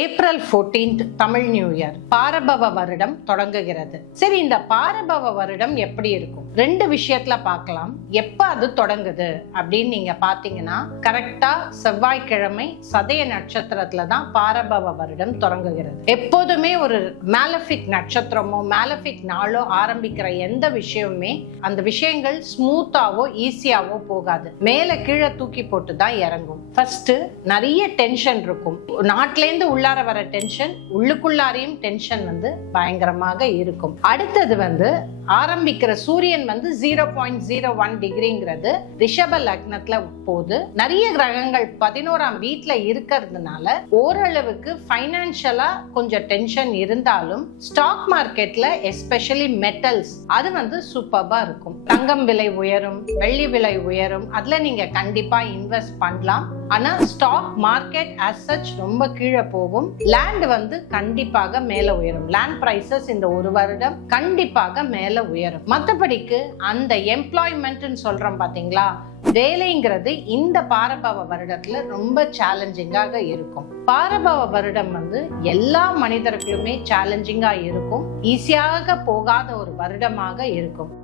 April 14th Tamil new year, பாரபவ வருடம் தொடங்குகிறது. சரி, இந்த பாரபவ வருடம் எப்படி இருக்கும்? ரெண்டு விஷயத்துல பார்க்கலாம். எப்ப அது தொடங்குது அப்படின்னு நீங்க பாத்தீங்கன்னா, கரெக்டா செவ்வாய்க்கிழமை சதய நட்சத்திரத்துல தான் பாரபவ வருடம் தொடங்குகிறது. எப்போதுமே ஒரு மேலபிக் நட்சத்திரமோ மேலபிக் நாளோ ஆரம்பிக்கிற எந்த விஷயமுமே அந்த விஷயங்கள் ஸ்மூத்தாவோ ஈஸியாவோ போகாது. மேல கீழே தூக்கி போட்டு தான் இறங்கும். ஃபர்ஸ்ட் நிறைய டென்ஷன் இருக்கும். நாட்டில இருந்து உள்ளார வர டென்ஷன், உள்ளுக்குள்ளாரையும் டென்ஷன் பயங்கரமாக இருக்கும். அடுத்தது ஆரம்பிக்கிற சூரியன் 0.01 டிகிரிங்கிறது ரிஷப லக்னத்துல போது. நிறைய கிரகங்கள் 11ஆம் வீட்டுல இருக்கிறதுனால ஓரளவுக்கு பைனான்சியலா கொஞ்சம் டென்ஷன் இருந்தாலும் ஸ்டாக் மார்க்கெட்ல எஸ்பெஷலி மெட்டல்ஸ் அது சூப்பர்பா இருக்கும். தங்கம் விலை உயரும், வெள்ளி விலை உயரும். அதுல நீங்க கண்டிப்பா இன்வெஸ்ட் பண்ணலாம். ஆனா ஸ்டாக் மார்க்கெட் as such ரொம்ப கீழே போகும். லேண்ட் கண்டிப்பாக மேல உயரும். லேண்ட் பிரைசஸ் இந்த ஒரு வருடம் கண்டிப்பாக மேல உயரும். மற்றபடிக்கு அந்த எம்ப்ளாய்மெண்ட் சொல்றோம் பாத்தீங்களா, வேலைங்கிறது இந்த பாரபவ வருடத்துல ரொம்ப சேலஞ்சிங்காக இருக்கும். பாரபவ வருடம் எல்லா மனிதர்களுமே சேலஞ்சிங்கா இருக்கும். ஈஸியாக போகாத ஒரு வருடமாக இருக்கும்.